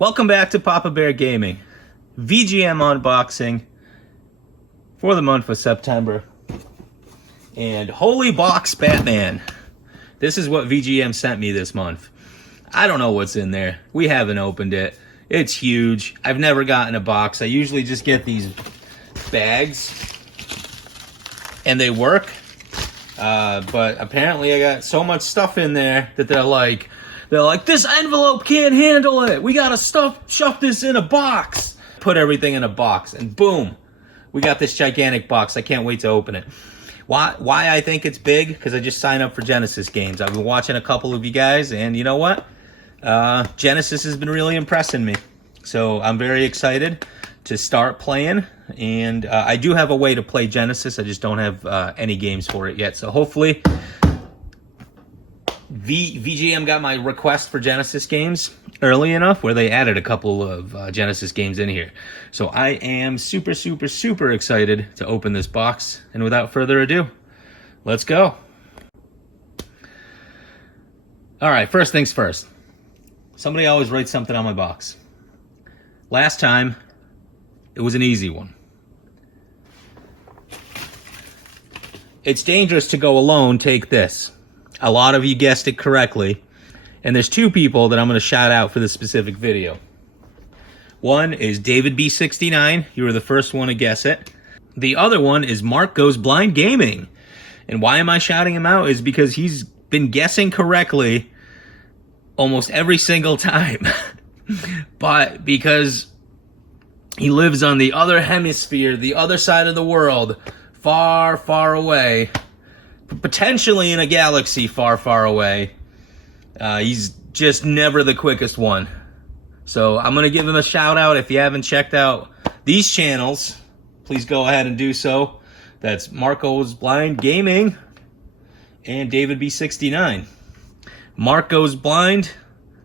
Welcome back to Papa Bear Gaming. VGM unboxing for the month of September. And Holy Box Batman. This is what VGM sent me this month. I don't know what's in there. We haven't opened it. It's huge. I've never gotten a box. I usually just get these bags and they work. But apparently I got so much stuff in there that they're like, this envelope can't handle it. We gotta shove this in a box. Put everything in a box, and boom, we got this gigantic box. I can't wait to open it. Why I think it's big? Because I just signed up for Genesis games. I've been watching a couple of you guys, and you know what? Genesis has been really impressing me. So I'm very excited to start playing. And I do have a way to play Genesis. I just don't have any games for it yet. So hopefully VGM got my request for Genesis games early enough where they added a couple of Genesis games in here. So I am super, super, super excited to open this box. And without further ado, let's go. All right, first things first. Somebody always writes something on my box. Last time, it was an easy one. It's dangerous to go alone, take this. A lot of you guessed it correctly. And there's two people that I'm going to shout out for this specific video. One is David B69. You were the first one to guess it. The other one is Mark Goes Blind Gaming. And why am I shouting him out is because he's been guessing correctly almost every single time. But because he lives on the other hemisphere, the other side of the world, far, far away, potentially in a galaxy far, far away, he's just never the quickest one. So I'm going to give him a shout out. If you haven't checked out these channels, please go ahead and do so. That's Mark Goes Blind Gaming and David B69. Mark Goes Blind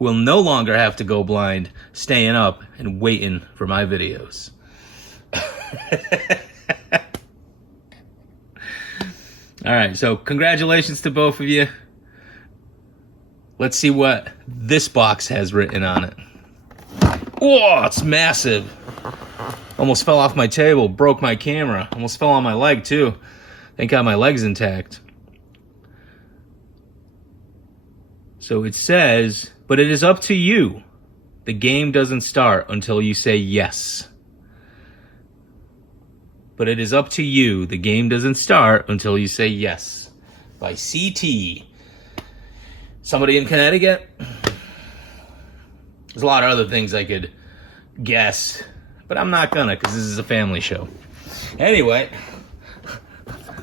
will no longer have to go blind staying up and waiting for my videos. All right, so congratulations to both of you. Let's see what this box has written on it. Whoa, it's massive. Almost fell off my table, broke my camera. Almost fell on my leg too. Thank God my leg's intact. So it says, but it is up to you. The game doesn't start until you say yes. But it is up to you. The game doesn't start until you say yes. By CT. Somebody in Connecticut? There's a lot of other things I could guess, but I'm not gonna because this is a family show. Anyway,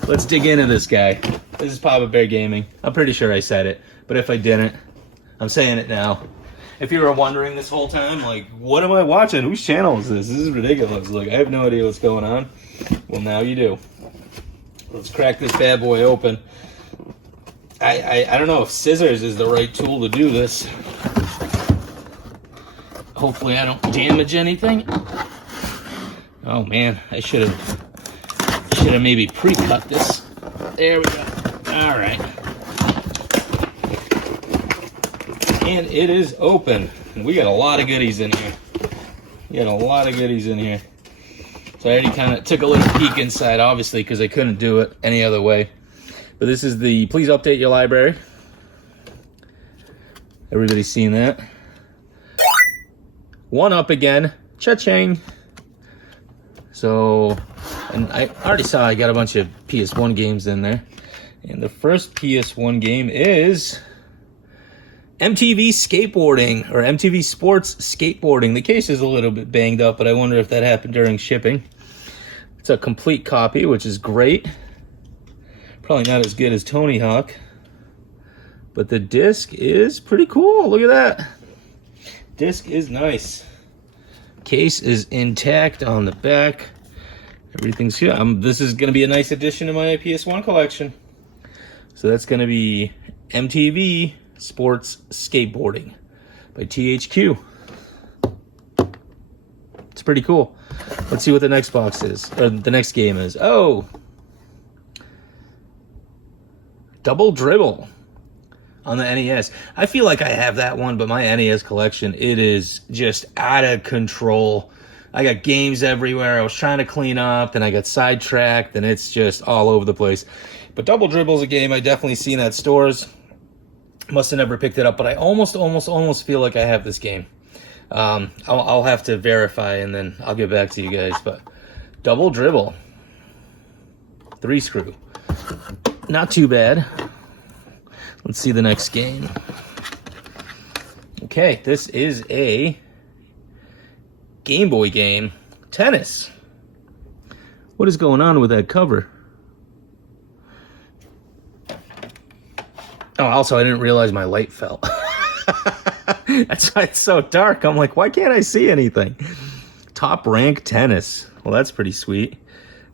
let's dig into this guy. This is Papa Bear Gaming. I'm pretty sure I said it, but if I didn't, I'm saying it now. If you were wondering this whole time, like, what am I watching? Whose channel is this? This is ridiculous. Like, I have no idea what's going on. Well, now you do. Let's crack this bad boy open. I don't know if scissors is the right tool to do this. Hopefully I don't damage anything. Oh man, I should have maybe pre-cut this. There we go. All right. And it is open. And we got a lot of goodies in here. So I already kind of took a little peek inside, obviously, because I couldn't do it any other way. But this is the please update your library. Everybody's seen that. One up again. Cha-ching. So, and I already saw I got a bunch of PS1 games in there. And the first PS1 game is MTV Skateboarding, or MTV Sports Skateboarding. The case is a little bit banged up, but I wonder if that happened during shipping. It's a complete copy, which is great. Probably not as good as Tony Hawk, but the disc is pretty cool. Look at that. Disc is nice. Case is intact on the back. Everything's here. This is going to be a nice addition to my PS1 collection. So that's going to be MTV Sports Skateboarding by THQ. It's pretty cool. Let's see what the next box is, or the next game is. Oh! Double Dribble. on the NES. I feel like I have that one, but my NES collection, it is just out of control. I got games everywhere. I was trying to clean up, and I got sidetracked, and it's just all over the place. But Double Dribble is a game I definitely seen at stores. Must have never picked it up, but I almost feel like I have this game. I'll have to verify, and then I'll get back to you guys. But Double Dribble, 3-screw, not too bad. Let's see the next game. Okay, this is a Game Boy game, Tennis. What is going on with that cover? Oh, also, I didn't realize my light fell. That's why it's so dark. I'm like, why can't I see anything? Top Ranked Tennis. Well, that's pretty sweet.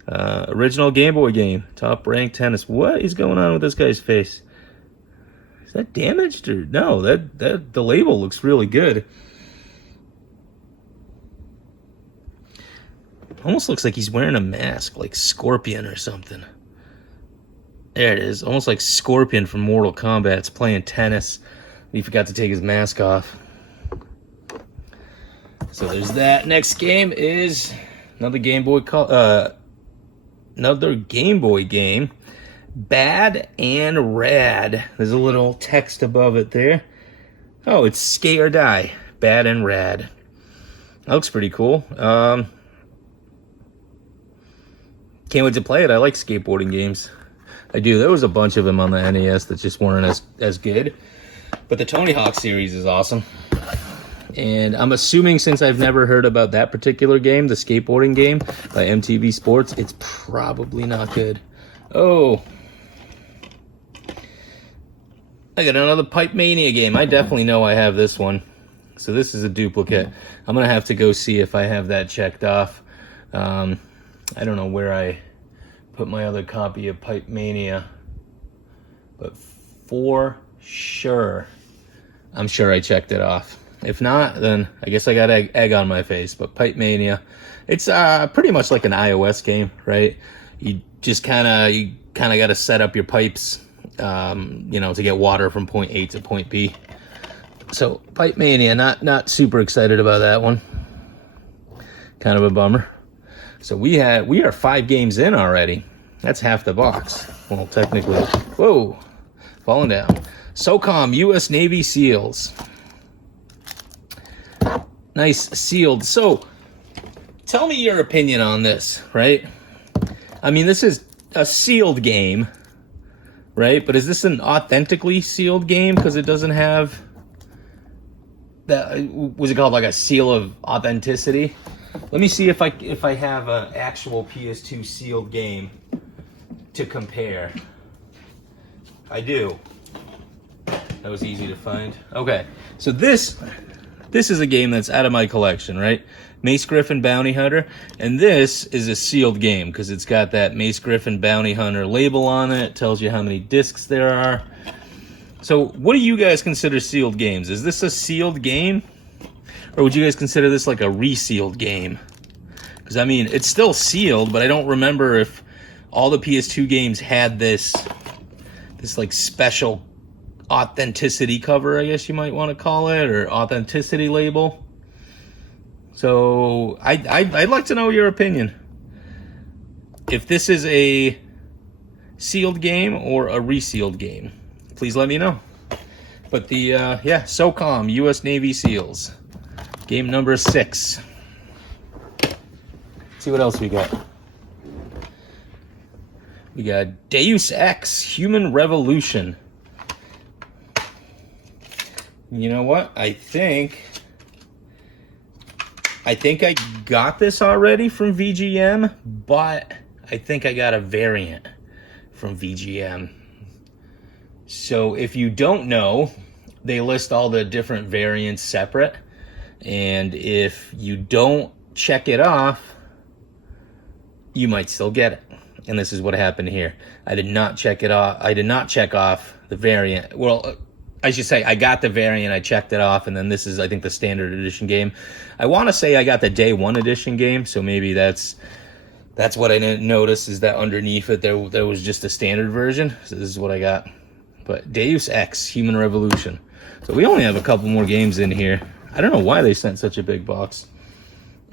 Original Game Boy game. Top Ranked Tennis. What is going on with this guy's face? Is that damaged or no? That the label looks really good. Almost looks like he's wearing a mask, like Scorpion or something. There it is. Almost like Scorpion from Mortal Kombat. It's playing tennis. He forgot to take his mask off. So there's that. Next game is another Game Boy game. Bad and Rad. There's a little text above it there. Oh, it's Skate or Die. Bad and Rad. That looks pretty cool. Can't wait to play it. I like skateboarding games. I do. There was a bunch of them on the NES that just weren't as good. But the Tony Hawk series is awesome. And I'm assuming, since I've never heard about that particular game, the skateboarding game by MTV Sports, it's probably not good. Oh. I got another Pipe Mania game. I definitely know I have this one. So this is a duplicate. I'm going to have to go see if I have that checked off. I don't know where I put my other copy of Pipe Mania. But for sure, I'm sure I checked it off. If not, then I guess I got egg on my face. But Pipe Mania, it's pretty much like an iOS game, right? You just kind of got to set up your pipes, to get water from point A to point B. So Pipe Mania, not super excited about that one. Kind of a bummer. So we are 5 games in already. That's half the box. Well, technically, whoa, falling down. Socom U.S. Navy SEALs. Nice sealed. So, tell me your opinion on this, right? I mean, this is a sealed game, right? But is this an authentically sealed game? Because it doesn't have that. Was it called like a seal of authenticity? Let me see if I have an actual PS2 sealed game to compare. I do. That was easy to find. Okay, so this is a game that's out of my collection, right? Mace Griffin Bounty Hunter, and this is a sealed game because it's got that Mace Griffin Bounty Hunter label on it. It tells you how many discs there are. So what do you guys consider sealed games? Is this a sealed game? Or would you guys consider this like a resealed game? Because, I mean, it's still sealed, but I don't remember if all the PS2 games had this like special authenticity cover, I guess you might want to call it, or authenticity label. So I'd like to know your opinion. If this is a sealed game or a resealed game, please let me know. But the Socom U.S. Navy SEALs, game number 6. Let's see what else we got. We got Deus Ex Human Revolution. You know what? I think I got this already from VGM, but I think I got a variant from VGM. So if you don't know, they list all the different variants separate. And if you don't check it off, you might still get it. And this is what happened here. I did not check it off. I did not check off the variant. Well, I should say I got the variant, I checked it off, and then this is, I think, the standard edition game. I want to say I got the day 1 edition game, so maybe that's what I didn't notice, is that underneath it there was just a standard version. So this is what I got. But Deus Ex, Human Revolution. So we only have a couple more games in here. I don't know why they sent such a big box.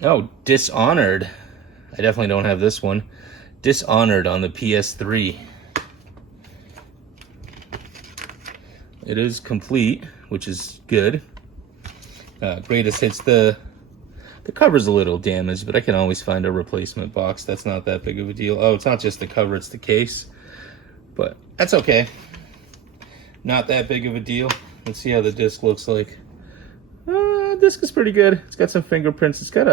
Oh, Dishonored. I definitely don't have this one. Dishonored on the PS3. It is complete, which is good. Greatest Hits. The cover's a little damaged, but I can always find a replacement box. That's not that big of a deal. Oh, it's not just the cover, it's the case. But that's okay. Not that big of a deal. Let's see how the disc looks like. Disc is pretty good. It's got some fingerprints. It's got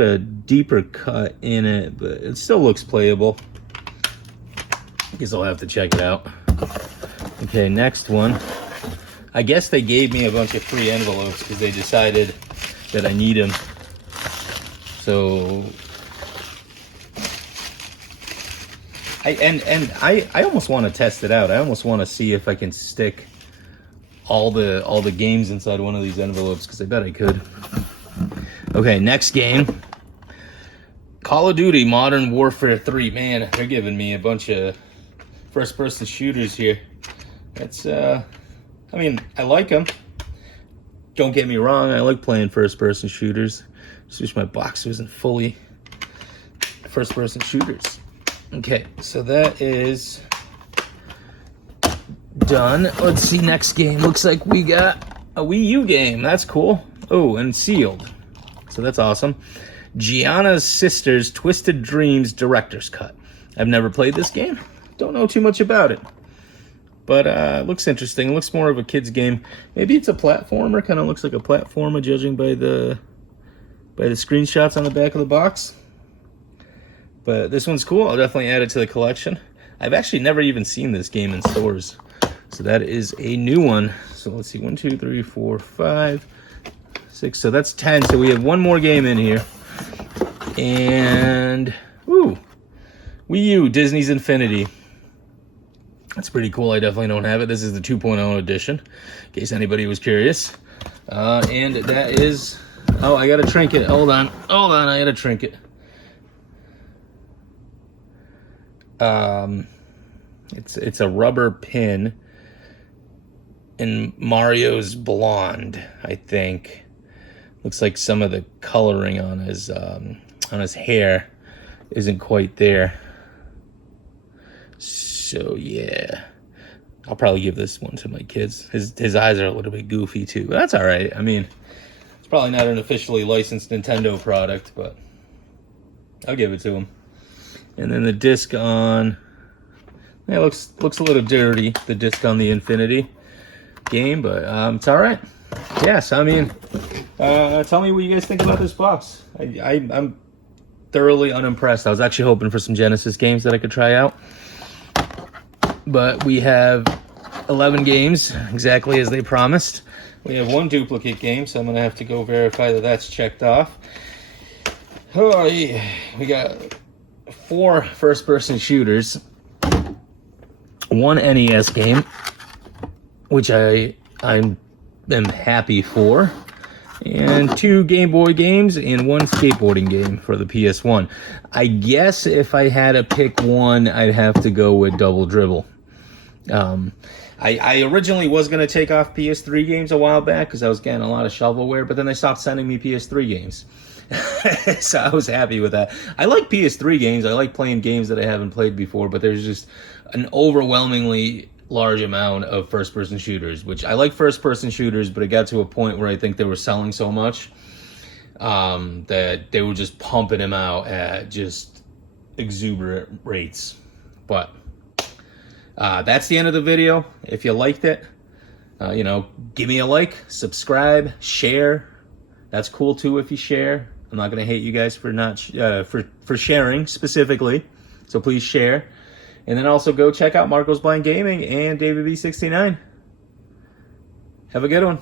a deeper cut in it, but it still looks playable. I guess I'll have to check it out. Okay, next one. I guess they gave me a bunch of free envelopes because they decided that I need them. So I almost want to test it out. I almost want to see if I can stick all the games inside one of these envelopes, because I bet I could. Okay, next game. Call of Duty Modern Warfare 3. Man, they're giving me a bunch of first-person shooters here. That's, I mean, I like them. Don't get me wrong, I like playing first-person shooters. Just wish my box wasn't fully first-person shooters. Okay, so that is done. Let's see, next game. Looks like we got a Wii U game. That's cool. Oh, and sealed. So that's awesome. Gianna's Sisters Twisted Dreams Director's Cut. I've never played this game. Don't know too much about it. But it looks interesting. It looks more of a kid's game. Maybe it's a platformer. Kind of looks like a platformer, judging by the screenshots on the back of the box. But this one's cool. I'll definitely add it to the collection. I've actually never even seen this game in stores. So that is a new one. So let's see, 1, 2, 3, 4, 5, 6. So that's 10. So we have one more game in here. And, ooh, Wii U, Disney's Infinity. That's pretty cool. I definitely don't have it. This is the 2.0 edition, in case anybody was curious. And that is, oh, I got a trinket. Hold on, I got a trinket. It's a rubber pin in Mario's Blonde, I think. Looks like some of the coloring on his hair isn't quite there. So yeah, I'll probably give this one to my kids. His eyes are a little bit goofy too, but that's all right. I mean, it's probably not an officially licensed Nintendo product, but I'll give it to him. And then the disc on, yeah, looks a little dirty, the disc on the Infinity game, but it's all right. Yes, I mean, tell me what you guys think about this box. I'm thoroughly unimpressed. I was actually hoping for some Genesis games that I could try out. But we have 11 games, exactly as they promised. We have one duplicate game, so I'm going to have to go verify that that's checked off. Oh, yeah. We got 4 first-person shooters, 1 NES game, which I'm happy for, and 2 Game Boy games and 1 skateboarding game for the PS1. I guess if I had to pick one, I'd have to go with Double Dribble. I originally was going to take off PS3 games a while back because I was getting a lot of shovelware, but then they stopped sending me PS3 games. So I was happy with that. I like PS3 games. I like playing games that I haven't played before, but there's just an overwhelmingly large amount of first-person shooters, which I like first-person shooters, but it got to a point where I think they were selling so much that they were just pumping them out at just exuberant rates. But that's the end of the video. If you liked it, give me a like, subscribe, share. That's cool too if you share. I'm not gonna hate you guys for not for sharing specifically. So please share, and then also go check out Marco's Blind Gaming and David B69. Have a good one.